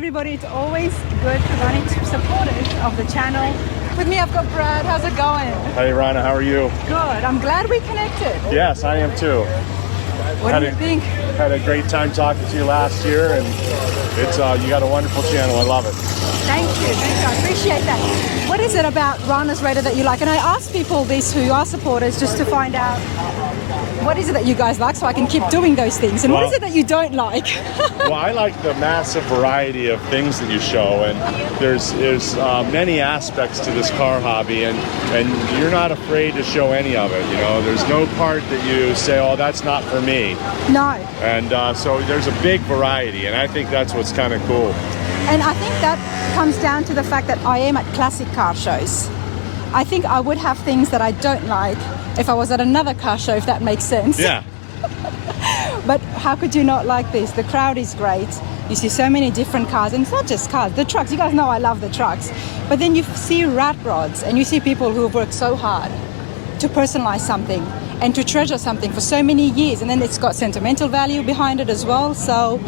everybody, it's always good to run into supporters of the channel. With me I've got Brad. How's it going? Hey Rana, how are you? Good. I'm glad we connected. Yes, I am too. What do you think? Had a great time talking to you last year, and it's you got a wonderful channel. I love it. Thank you. I appreciate that. What is it about Rana's Radar that you like? And I ask people this who are supporters just to find out what is it that you guys like so I can keep doing those things. And what is it that you don't like? Well, I like the massive variety of things that you show, and there's many aspects to this car hobby, and you're not afraid to show any of it. You know, there's no part that you say, oh, that's not for me. No. And so there's a big variety, and I think that's what's kind of cool. And I think that comes down to the fact that I am at classic car shows. I think I would have things that I don't like if I was at another car show, if that makes sense. Yeah. But how could you not like this? The crowd is great. You see so many different cars, and it's not just cars, the trucks. You guys know I love the trucks. But then you see rat rods, and you see people who have worked so hard to personalize something and to treasure something for so many years, and then it's got sentimental value behind it as well. So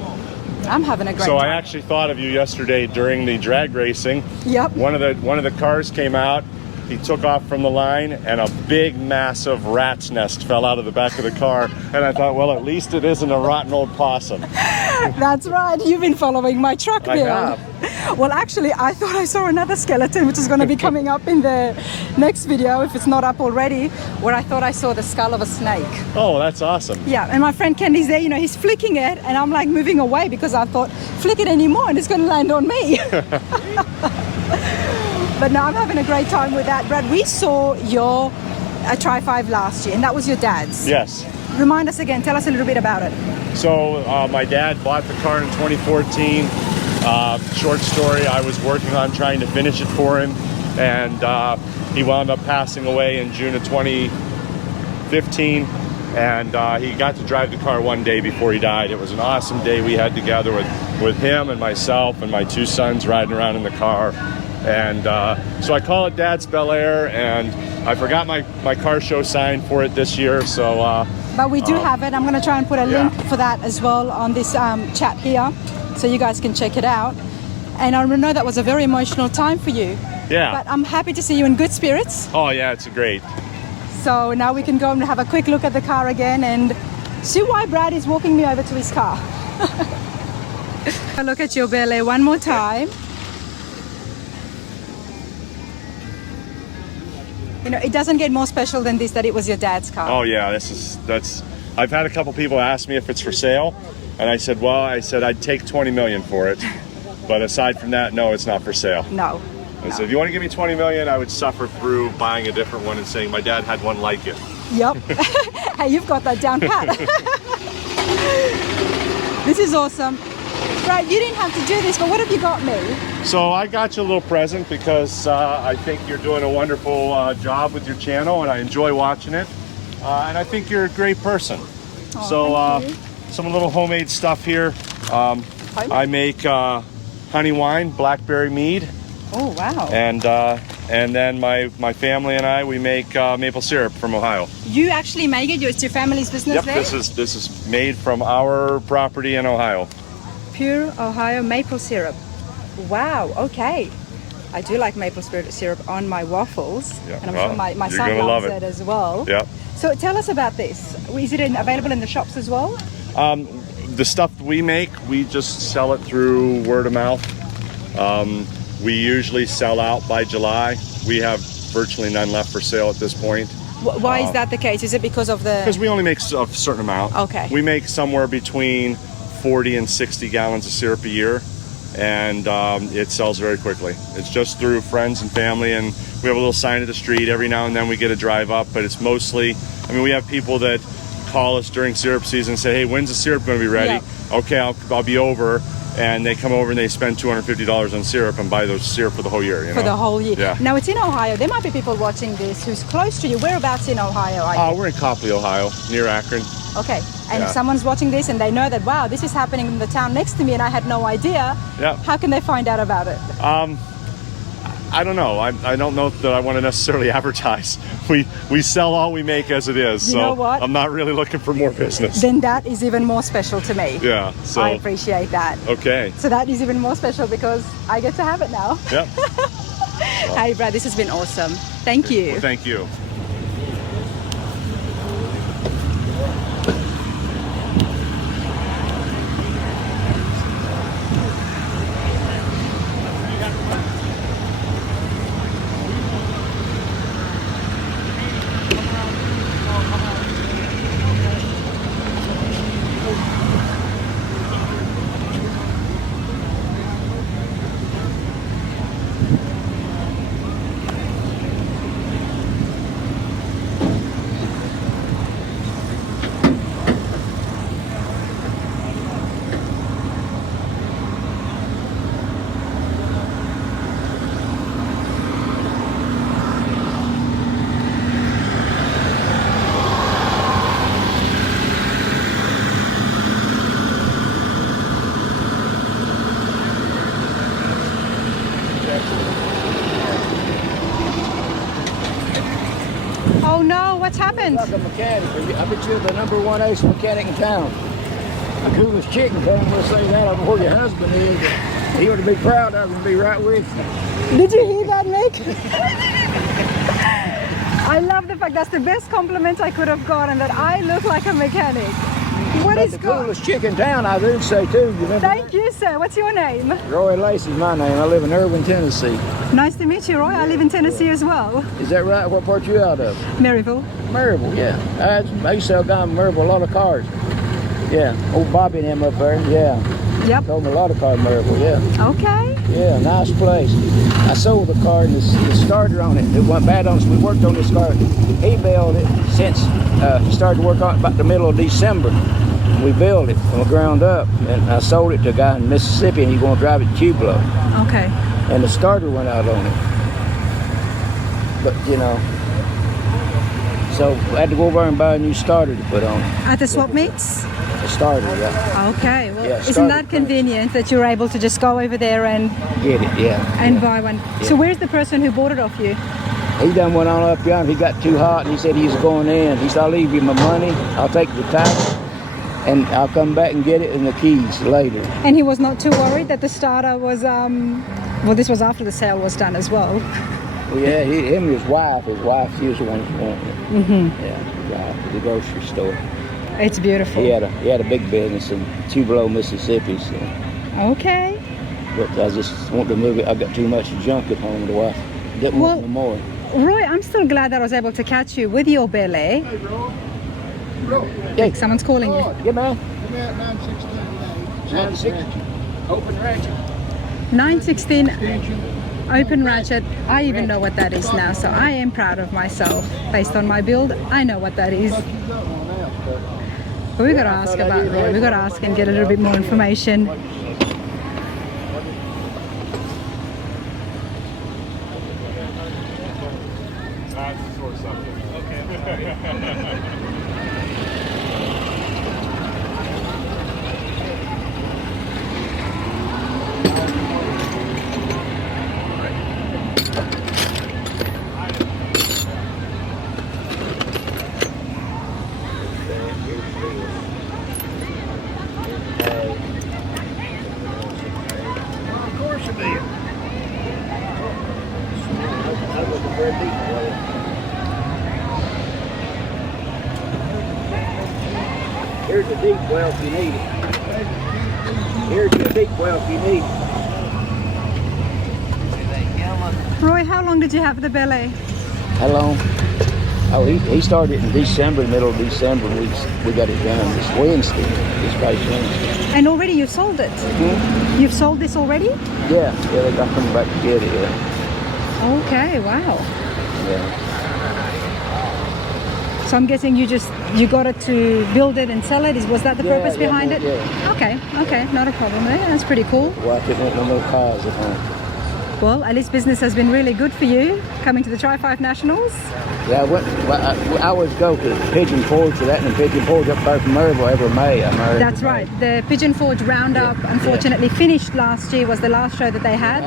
I'm having a great time. So I actually thought of you yesterday during the drag racing. Yep. One of the cars came out. He took off from the line, and a big, massive rat's nest fell out of the back of the car. And I thought, well, at least it isn't a rotten old possum. That's right. You've been following my truck build. I have. Well, actually, I thought I saw another skeleton, which is going to be coming up in the next video, if it's not up already, where I thought I saw the skull of a snake. Oh, that's awesome. Yeah, and my friend Kenny's there, you know, he's flicking it, and I'm like moving away because I thought, flick it anymore and it's going to land on me. But no, I'm having a great time with that. Brad, we saw your Tri-5 last year, and that was your dad's. Yes. Remind us again, tell us a little bit about it. So my dad bought the car in 2014. Short story, I was working on trying to finish it for him, and he wound up passing away in June of 2015. And he got to drive the car one day before he died. It was an awesome day we had together with him and myself and my two sons riding around in the car. And so I call it Dad's Bel Air, and I forgot my car show sign for it this year. So, but we do have it. I'm going to try and put a link for that as well on this chat here, so you guys can check it out. And I know that was a very emotional time for you. Yeah. But I'm happy to see you in good spirits. Oh yeah, it's great. So now we can go and have a quick look at the car again and see why Brad is walking me over to his car. Look at your Bel Air one more time. You know, it doesn't get more special than this, that it was your dad's car. Oh yeah, that's. I've had a couple people ask me if it's for sale, and I said, well, I'd take 20 million for it, but aside from that, no, it's not for sale. No. I said, if you want to give me 20 million, I would suffer through buying a different one and saying my dad had one like it. Yep. Hey, you've got that down pat. This is awesome. Right, you didn't have to do this, but what have you got me? So I got you a little present because I think you're doing a wonderful job with your channel, and I enjoy watching it. And I think you're a great person. Oh, So some little homemade stuff here. I make honey wine, blackberry mead. Oh, wow. And then my family and I, we make maple syrup from Ohio. You actually make it? It's your family's business there? Yep, this is made from our property in Ohio. Pure Ohio maple syrup. Wow, okay. I do like maple syrup on my waffles. Yeah, and I'm sure my son loves it as well. Yeah. So tell us about this. Is it available in the shops as well? The stuff we make, we just sell it through word of mouth. We usually sell out by July. We have virtually none left for sale at this point. Why is that the case? Is it because of the... Because we only make a certain amount. Okay. We make somewhere between 40 and 60 gallons of syrup a year, and it sells very quickly. It's just through friends and family, and we have a little sign at the street. Every now and then we get a drive up, but it's mostly... I mean, we have people that call us during syrup season and say, hey, when's the syrup going to be ready? Yeah. Okay, I'll be over. And they come over and they spend $250 on syrup and buy those syrup for the whole year. You know? For the whole year. Yeah. Now it's in Ohio. There might be people watching this who's close to you. Whereabouts in Ohio are you? We're in Copley, Ohio, near Akron. Okay. And if someone's watching this and they know that, wow, this is happening in the town next to me and I had no idea, how can they find out about it? I don't know. I don't know that I want to necessarily advertise. We sell all we make as it is. You know what? I'm not really looking for more business. Then that is even more special to me. Yeah. So I appreciate that. Okay. So that is even more special because I get to have it now. Yep. Hey, Brad, this has been awesome. Thank you. Well, thank you. Oh no, what's happened? Like a mechanic. I bet you're the #1 ace mechanic in town. The coolest chick in town will say that over where your husband is. He ought to be proud of him and be right with you. Did you hear that, Nick? I love the fact that's the best compliment I could have gotten, that I look like a mechanic. What But is the going? coolest chick in town, I do say too. You remember Thank you, sir. What's your name? that? Roy Lacey's my name. I live in Irving, Tennessee. Nice to meet you, Roy. I live in Tennessee as well. Is that right? What part you out of? Maryville. Maryville, yeah. I used to sell down in Maryville a lot of cars. Yeah. Old Bobby and them up there. Yeah. Yep. Sold me a lot of cars in Maryville, yeah. Okay. Yeah, nice place. I sold the car and the starter on it. It went bad on us. We worked on this car. He built it since he started to work on it about the middle of December. We built it from the ground up, and I sold it to a guy in Mississippi, and he's going to drive it to Tupelo. Okay. And the starter went out on it. But you know, so I had to go over and buy a new starter to put on it. At the swap meets? The starter, yeah. Okay. Well, Yeah, isn't starter that convenient that you're able to just go over there and Get it, yeah. and yeah. buy one? So where's the person who bought it off you? He done went on up yonder. He got too hot, and he said he was going in. He said, I'll leave you my money. I'll take the title, and I'll come back and get it and the keys later. And he was not too worried that the starter was well, this was after the sale was done as well. Well, yeah, him and his wife, she was the one who wanted it. Mm-hmm. Yeah, the grocery store. It's beautiful. He had a big business in Tupelo, Mississippi. So, Okay. but I just want to move it. I got too much junk at home to wife. Didn't want no more. Roy, I'm still glad that I was able to catch you with your belly. Hey, bro. Hey, Someone's calling you. yeah, man. Give me that 916. 960. Open ratchet. 916 open ratchet. I even know what that is now, so I am proud of myself. Based on my build, I know what that is. But we got to ask about Roy. We got to ask and get a little bit more information. Of course you did. I'm looking for a deep well. Here's a deep well if you need it. Here's your deep well if you need it. Roy, how long did you have the belly? How long? Oh, he started in December, middle of December. We got it done this Wednesday, this past Wednesday. And already you sold it? You've sold this already? Yeah, they got coming back to get it. Yeah. Okay, wow. Yeah. So I'm guessing you got it to build it and sell it. Was that the Yeah, purpose yeah, behind it? yeah. Okay, not a problem there. That's pretty cool. Well, I couldn't want no more cars at home. Well, at least business has been really good for you coming to the Tri-5 Nationals. Yeah, I always go to Pigeon Forge for that, and Pigeon Forge up there from Maryville every May. That's right. The Pigeon Forge Roundup, unfortunately, finished last year, was the last show that they had.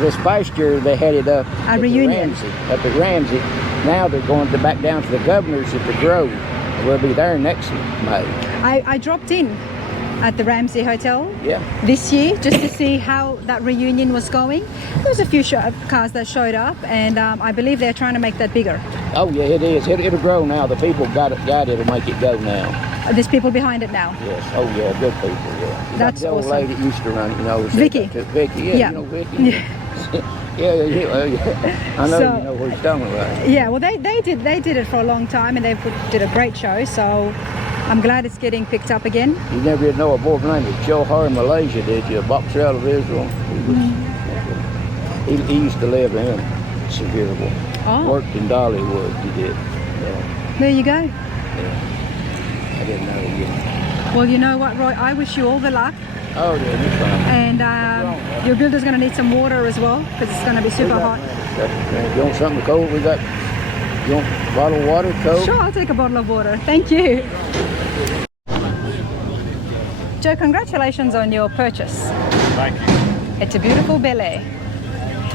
This past year, they had it up A reunion. up at Ramsey. Now they're going back down to the Governor's at the Grove. We'll be there next May. I dropped in at the Ramsey Hotel this year just to see how that reunion was going. There was a few cars that showed up, and I believe they're trying to make that bigger. Oh yeah, it is. It'll grow now. The people got it. It'll make it go now. There's people behind it now. Yes. Oh yeah, good people. Yeah. That's the old awesome. lady that used to run it. You know, Vicky. Vicky. Yeah. Yeah. You know Vicky. Yeah. I know you know what he's talking about. Yeah. Well, they did it for a long time, and they did a great show. So I'm glad it's getting picked up again. You never did know a boy named Johar in Malaysia, did you? A boxer out of Israel. He used to live in Sevierville. Oh. Worked in Dollywood. He did. Yeah. There you go. Yeah. I didn't know yet. Well, you know what, Roy? I wish you all the luck. Oh yeah, that's fine. And your builder's going to need some water as well, because it's going to be super hot. You want something cold? You want a bottle of water, cold? Sure, I'll take a bottle of water. Thank you. Joe, congratulations on your purchase. Thank you. It's a beautiful Bel Air.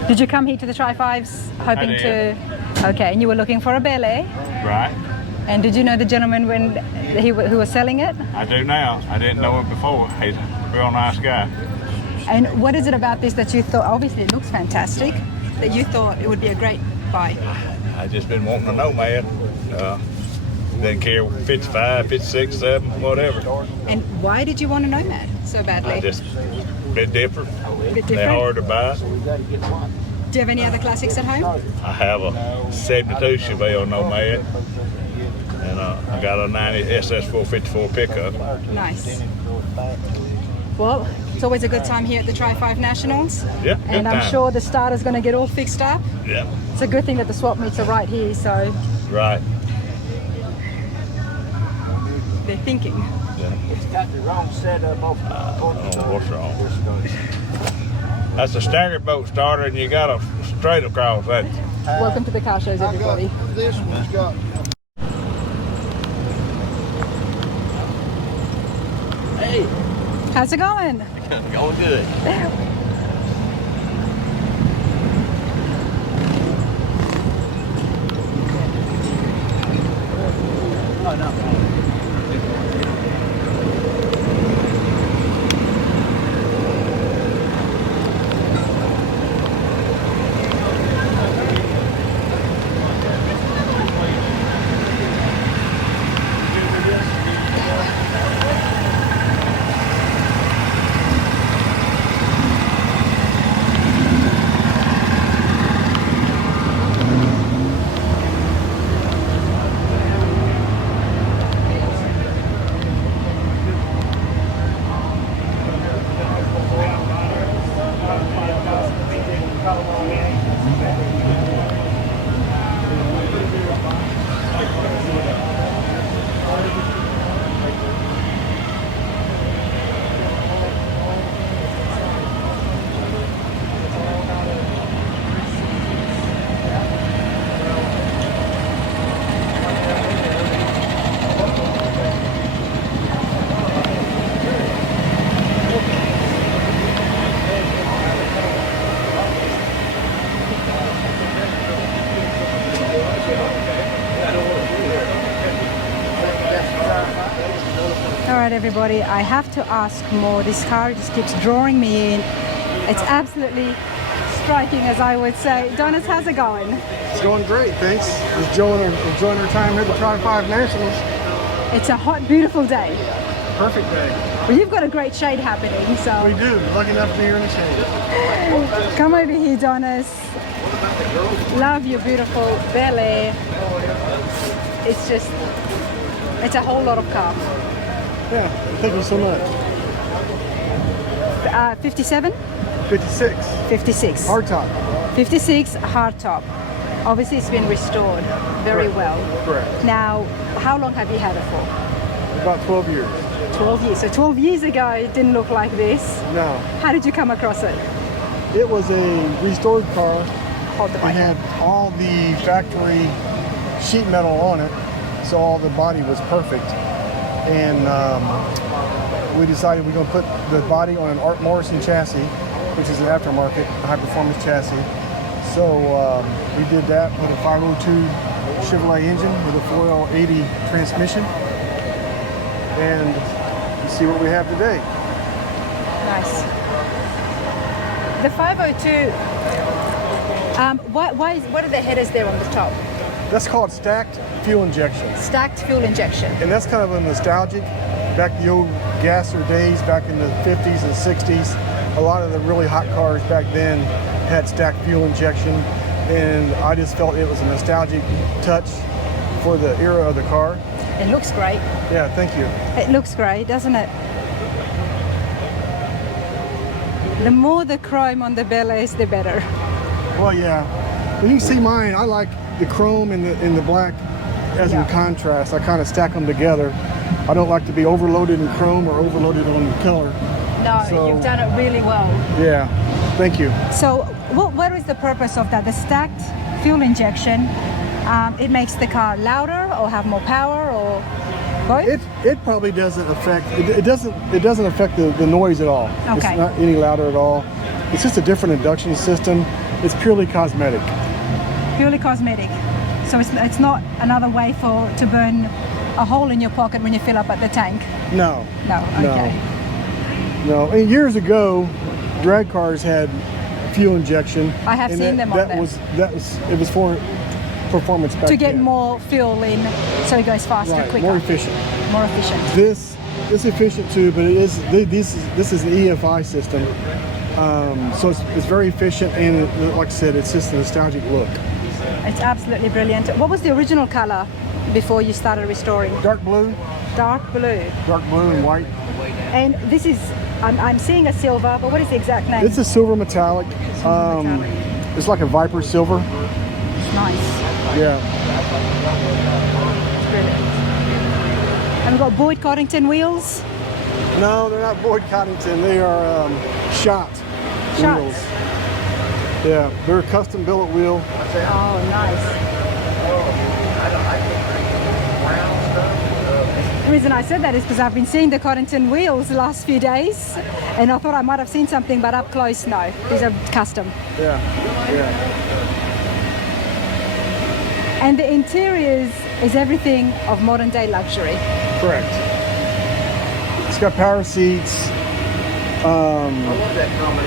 Did you come here to the Tri-5s hoping I did. to... Okay, and you were looking for a Bel Air. Right. And did you know the gentleman who was selling it? I do now. I didn't know him before. He's a real nice guy. And what is it about this that you thought, obviously it looks fantastic, that you thought it would be a great buy? I just been wanting to know, man. Didn't care 55, 56, 7, whatever. And why did you want to know that so badly? I just bit different. Bit They're different? hard to buy. Do you have any other classics at home? I have a 72 Chevy Nomad, and I got a 90 SS454 pickup. Nice. Well, it's always a good time here at the Tri-5 Nationals. Yeah, And good I'm time. sure the starter's going to get all fixed up. Yeah, It's a good thing that the swap meets are right here, so right. they're thinking. It's got the wrong setup off I don't know what's wrong. That's a staggered boat starter, and you got a straight across that. Welcome to the car shows, I've got, everybody. this one's got Hey, How's it going? going good. Oh, no. All right, everybody, I have to ask more. This car just keeps drawing me in. It's absolutely striking, as I would say. Donis, how's it going? It's going great, thanks. Enjoying our time here at the Tri-5 Nationals. It's a hot, beautiful day. Perfect day. Well, you've got a great shade happening, We so do. Lucky enough to be here in the shade. come over here, Donis. Love your beautiful Bel Air. It's just, it's a whole lot of car. Yeah, thank you so much. 57? 56. 56. Hardtop. 56 hardtop. Obviously, it's been restored very well. Correct. Now, how long have you had it for? About 12 years. 12 years. So 12 years ago, it didn't look like this. No. How did you come across it? It was a restored car. Hold the It mic. had all the factory sheet metal on it, so all the body was perfect. And we decided we're going to put the body on an Art Morrison chassis, which is an aftermarket high-performance chassis. So we did that with a 502 Chevrolet engine with a 4L80 transmission. And you see what we have today. Nice. The 502, what are the headers there on the top? That's called stacked fuel injection. Stacked fuel injection. And that's kind of a nostalgic, back the old gasser days back in the 50s and 60s. A lot of the really hot cars back then had stacked fuel injection, and I just felt it was a nostalgic touch for the era of the car. It looks great. Yeah, thank you. It looks great, doesn't it? The more the chrome on the bell is, the better. Well, yeah. When you see mine, I like the chrome and the black as in contrast. I kind of stack them together. I don't like to be overloaded in chrome or overloaded on color. No, So- you've done it really well. Yeah, thank you. So what is the purpose of that? The stacked fuel injection, it makes the car louder or have more power or both? It probably doesn't affect it doesn't affect the noise at all. Okay. It's not any louder at all. It's just a different induction system. It's purely cosmetic. Purely cosmetic. So it's not another way to burn a hole in your pocket when you fill up at the tank? No. No, okay. No. And years ago, drag cars had fuel injection. I have and seen them on that them. It was for performance back To get then. more fuel in so it goes faster, Right, quicker. more efficient. More efficient. This is efficient too, but this is an EFI system. So it's very efficient, and like I said, it's just a nostalgic look. It's absolutely brilliant. What was the original color before you started restoring? Dark blue and white. And this is, I'm seeing a silver, but what is the exact name? It's a silver metallic. Metallic. It's like a Viper silver. It's nice. Yeah. It's brilliant. And we've got Boyd Coddington wheels. No, they're not Boyd Coddington. They are shot Shots. wheels. Yeah, they're a custom billet wheel. Oh, nice. The reason I said that is because I've been seeing the Coddington wheels the last few days, and I thought I might have seen something, but up close, no. These are custom. Yeah. And the interiors is everything of modern day luxury. Correct. It's got power seats,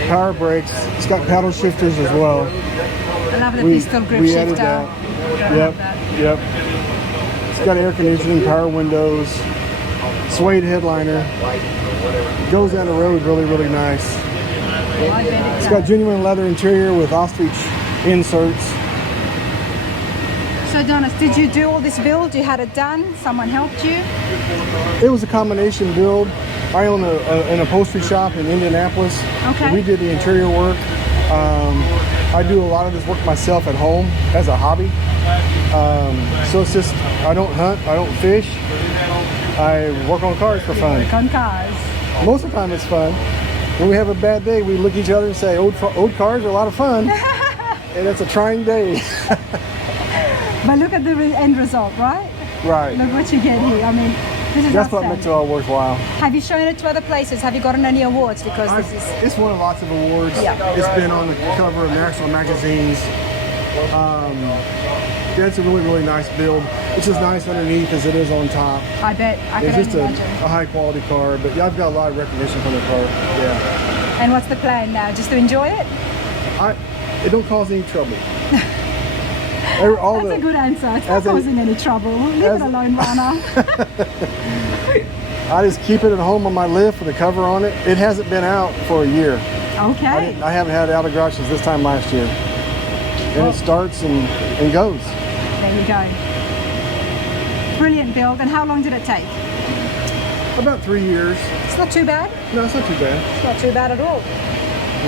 power brakes. It's got paddle shifters as well. I love the pistol grip we shifter. added that. I love that. Yep. It's got air conditioning, power windows, suede headliner. It goes down the road really, really nice. I bet It's got genuine leather interior with ostrich inserts. So Donis, did you do all this build? You had it done? Someone helped you? It was a combination build. I own an upholstery shop in Indianapolis. Okay. We did the interior work. I do a lot of this work myself at home as a hobby. So it's just, I don't hunt, I don't fish. I work on cars for fun. Work on cars. Most of the time it's fun. When we have a bad day, we look at each other and say, old cars are a lot of fun. And it's a trying day. But look at the end result, right? Right. Look what you get here. I mean, this is That's what outstanding. makes it all worthwhile. Have you shown it to other places? Have you gotten any awards? Because this is... It's won lots of awards. Yeah. It's been on the cover of national magazines. Yeah, it's a really, really nice build. It's as nice underneath as it is on top. I bet. I can It's only just a imagine. high quality car, but yeah, I've got a lot of recognition from the car. Yeah. And what's the plan now? Just to enjoy it? It don't cause any trouble. That's a good answer. It's not as a- causing any trouble. Leave it as- alone, Rana. I just keep it at home on my lift with a cover on it. It hasn't been out for a year. Okay. I haven't had it out of garage since this time last year. And it starts and goes. There you go. Brilliant build. And how long did it take? About 3 years. It's not too bad. No, it's not too bad. It's not too bad at all.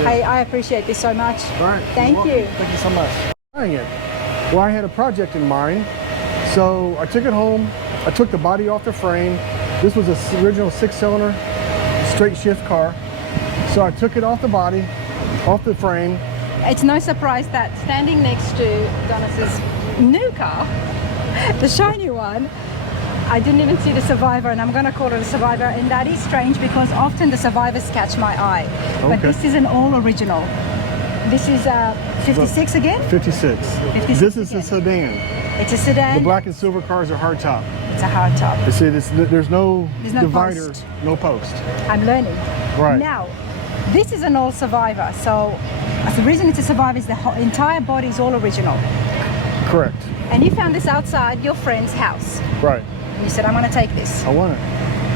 Hey, I appreciate this so much. All right. Thank you're welcome. you. Thank you so much. Buying it. Well, I had a project in mind. So I took it home. I took the body off the frame. This was an original 6-cylinder straight shift car. So I took it off the body, off the frame. It's no surprise that standing next to Donis's new car, the shiny one, I didn't even see the Survivor, and I'm going to call it a Survivor, and that is strange because often the Survivors catch my eye. But Okay. this is an all original. This is 56 again? 56. 56 This is again. a sedan. It's a sedan. The black and silver cars are hardtop. It's a hard top. You see, there's no There's no divider, post. no post. I'm learning. Right. Now, this is an all Survivor. So the reason it's a Survivor is the entire body is all original. Correct. And you found this outside your friend's house. Right. And you said, I'm going to take this. I want it.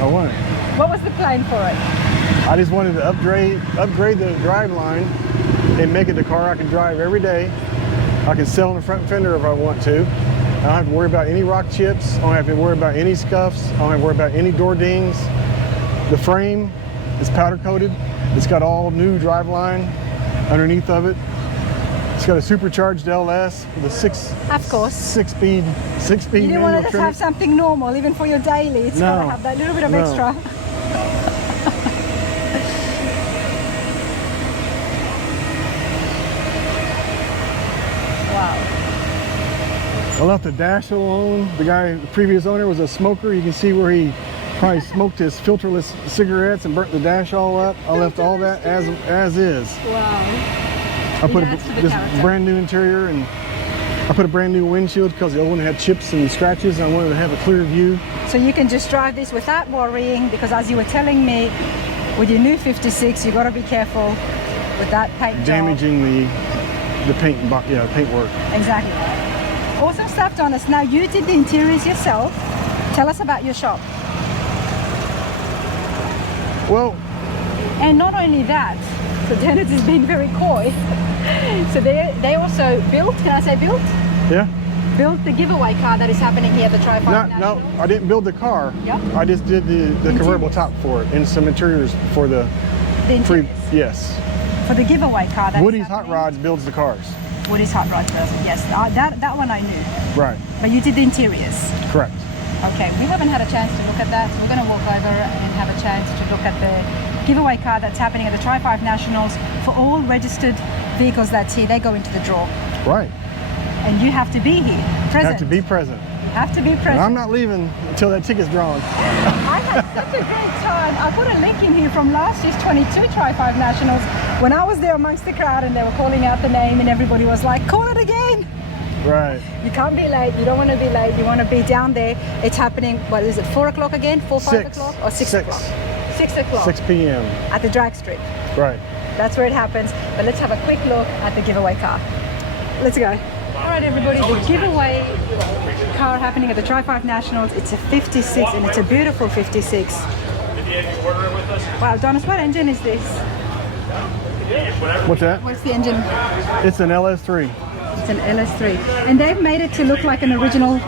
I want it. What was the plan for it? I just wanted to upgrade the drive line and make it the car I can drive every day. I can sell on the front fender if I want to. I don't have to worry about any rock chips. I don't have to worry about any scuffs. I don't have to worry about any door dings. The frame is powder coated. It's got all new drive line underneath of it. It's got a supercharged LS with a six-speed You didn't want to just have something normal, even for your daily. It's got to have that little bit of extra. Wow. I left the dash alone. The previous owner was a smoker. You can see where he probably smoked his filterless cigarettes and burnt the dash all up. I left all that as is. Wow. I put It adds to the this character. brand new interior, and I put a brand new windshield because the old one had chips and scratches, and I wanted to have a clear view. So you can just drive this without worrying, because as you were telling me, with your new 56, you got to be careful with that paint job. Damaging the paintwork. Exactly. Awesome stuff, Donis. Now you did the interiors yourself. Tell us about your shop. Well, And not only that, so Dennis has been very coy. So they also built, can I say built? yeah. Built the giveaway car that is happening here at the Tri-5 No, National. I didn't build the car. Yeah. I just did the convertible top for it and some interiors for the The interiors. yes. For the giveaway car. That is Woody's Hot happening. Rods builds the cars. Woody's Hot Rods builds it, yes. That one I knew. Right. But you did the interiors. Correct. Okay, we haven't had a chance to look at that, so we're going to walk over and have a chance to look at the giveaway car that's happening at the Tri-5 Nationals. For all registered vehicles that's here, they go into the draw. Right. And you have to be here, present. Have to be present. You have to be present. And I'm not leaving until that ticket's drawn. I had such a great time. I put a link in here from last year's 22 Tri-5 Nationals when I was there amongst the crowd and they were calling out the name and everybody was like, call it again. Right. You can't be late. You don't want to be late. You want to be down there. It's happening, what is it, 4 o'clock again? 4, 5 6. o'clock? Or 6 6. o'clock? 6 o'clock. 6 p.m. At the drag strip. Right. That's where it happens. But let's have a quick look at the giveaway car. Let's go. All right, everybody, the giveaway car happening at the Tri-5 Nationals. It's a 56 and it's a beautiful 56. Wow, Donis, what engine is this? What's that? What's the engine? It's an LS3. It's an LS3. And they've made it to look like an original.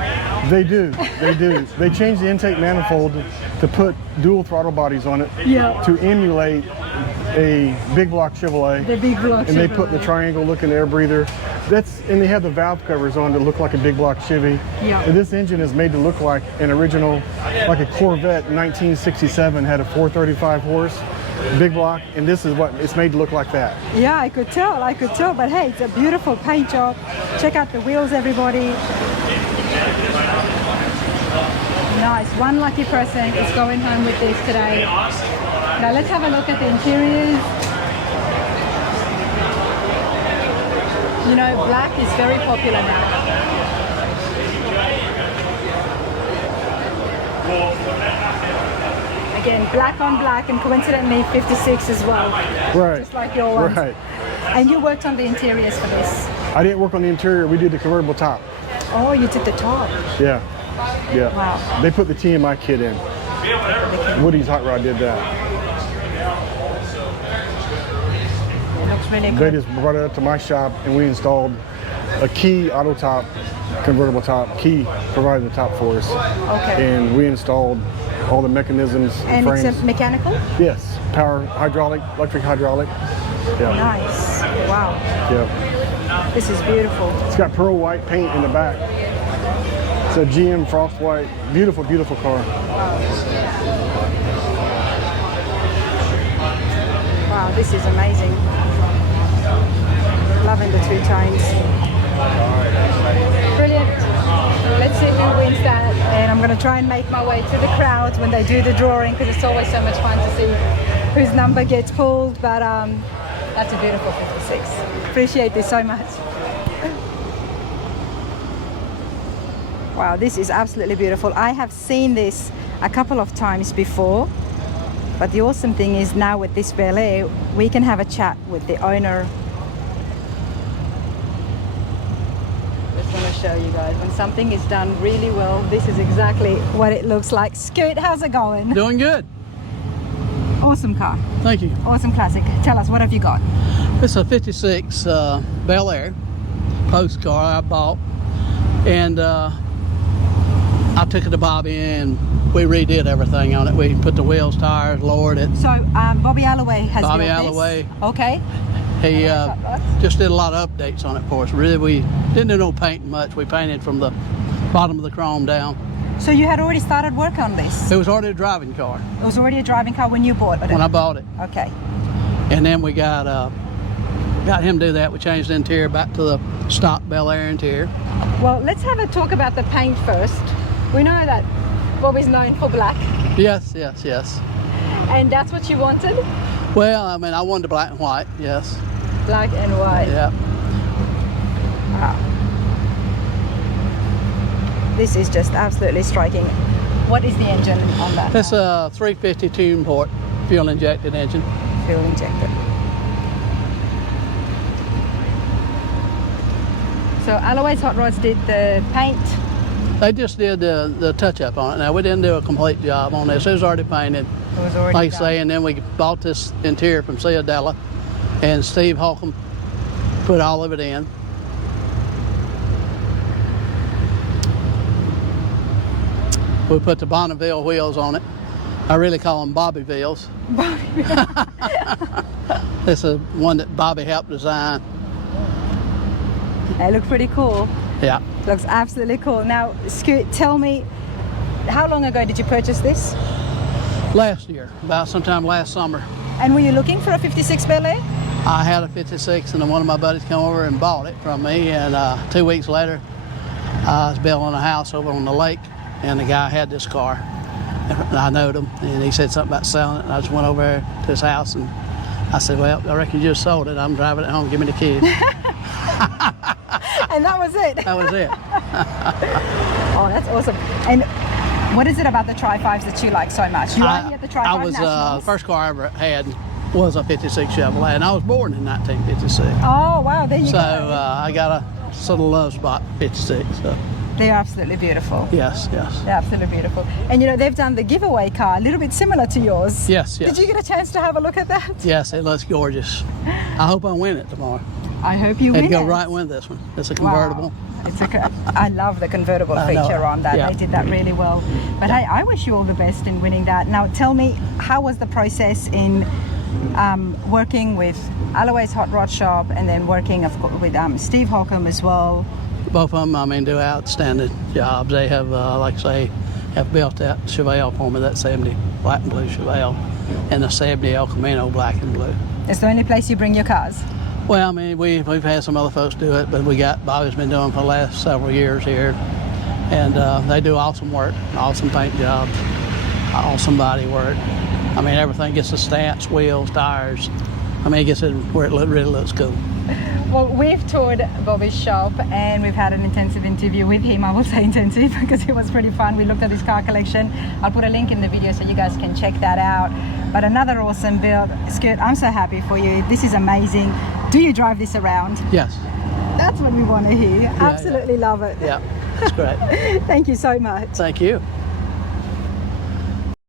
They do. They do. They changed the intake manifold to put dual throttle bodies on it Yeah. to emulate a big block Chevrolet. The big block And they put the Chevrolet. triangle looking air breather. And they have the valve covers on to look like a big block Chevy. Yeah. And this engine is made to look like an original, like a Corvette 1967 had a 435 horse, big block, and this is what it's made to look like that. Yeah, I could tell, but hey, it's a beautiful paint job. Check out the wheels, everybody. Nice, one lucky person is going home with this today. Now let's have a look at the interiors. You know, black is very popular now. Again, black on black, and coincidentally 56 as well. Right. Just like your ones. Right. And you worked on the interiors for this. I didn't work on the interior. We did the convertible top. Oh, you did the top. Yeah. Yeah. Wow. They put the TMI kit in. Woody's Hot Rod did that. It looks really They good. just brought it up to my shop and we installed a Key auto top, convertible top. Key provided the top for us. Okay. And we installed all the mechanisms and And frames. it's a mechanical? Yes. Power, hydraulic, electric hydraulic. Yeah. Nice. Wow. Yeah. This is beautiful. It's got pearl white paint in the back. It's a GM frost white. Beautiful, beautiful car. Wow, this is amazing. times. Brilliant. Let's see who wins that. And I'm going to try and make my way to the crowd when they do the drawing, because it's always so much fun to see whose number gets pulled. But that's a beautiful 56. Appreciate this so much. Wow, this is absolutely beautiful. I have seen this a couple of times before, but the awesome thing is now with this Bel Air, we can have a chat with the owner. Just want to show you guys, when something is done really well, this is exactly what it looks like. Scoot, how's it going? Doing good. Awesome car. Thank you. Awesome classic. Tell us, what have you got? It's a 56 Bel Air post car I bought, and I took it to Bobby and we redid everything on it. We put the wheels, tires, lowered it. So Bobby Alloway has Bobby built Alloway. this. Okay. He just did a lot of updates on it for us. Really, we didn't do no painting much. We painted from the bottom of the chrome down. So you had already started work on this? It was already a driving car It was already a driving car when you bought it? when I bought it. Okay. And then we got him to do that. We changed the interior back to the stock Bel Air interior. Well, let's have a talk about the paint first. We know that Bobby's known for black, Yes, yes, yes. and that's what you wanted? Well, I mean, I wanted black and white, yes. Black and white. Yeah. Wow. This is just absolutely striking. What is the engine on that? It's a 350 tune port fuel injected engine. Fuel injected. So Alloway's Hot Rods did the paint. They just did the touch-up on it. Now, we didn't do a complete job on this. It was already painted, It was already like I done. say, and then we bought this interior from Ciudadela, and Steve Holcomb put all of it in. We put the Bonneville wheels on it. I really call them Bobbyvilles. This is one that Bobby helped design. They look pretty cool. Yeah. Looks absolutely cool. Now, Scoot, tell me, how long ago did you purchase this? Last year, about sometime last summer. And were you looking for a 56 Bel Air? I had a 56 and then one of my buddies came over and bought it from me, and 2 weeks later I was building a house over on the lake and the guy had this car and I knowed him and he said something about selling it, and I just went over there to his house and I said, well, I reckon you just sold it. I'm driving it home, give me the keys. And that was it. That was it. Oh, that's awesome. And what is it about the Tri-5s that you like so much? You only get the Tri-5 I was Nationals? the first car I ever had was a 56 Chevrolet, and I was born in 1956. Oh, wow, there you So go. I got a sort of love spot for 56. So They're absolutely beautiful. yes, yes. They're absolutely beautiful. And you know, they've done the giveaway car, a little bit similar to yours. Yes, yes. Did you get a chance to have a look at that? Yes, it looks gorgeous. I hope I win it tomorrow. I hope you win It'd go it. right with this one. It's a convertible. Wow. I love the convertible I know. feature on that. Yeah. They did that really well. But hey, I wish you all the best in winning that. Now tell me, how was the process in working with Alloway's Hot Rod Shop and then working of course with Steve Holcomb as well? Both of them, I mean, do outstanding jobs. They have, like I say, have built that Chevelle for me, that 70 black and blue Chevelle, and the 70 El Camino black and blue. It's the only place you bring your cars? Well, I mean, we've had some other folks do it, but Bobby's been doing it for the last several years here, and they do awesome work, awesome paint jobs, awesome body work. I mean, everything gets the stamps, wheels, tires. I mean, it gets it where it really looks cool. Well, we've toured Bobby's shop and we've had an intensive interview with him. I will say intensive because it was pretty fun. We looked at his car collection. I'll put a link in the video so you guys can check that out. But another awesome build. Scoot, I'm so happy for you. This is amazing. Do you drive this around? Yes. That's what we want to hear. Absolutely love it. Yeah, it's great. Thank you so much. Thank you.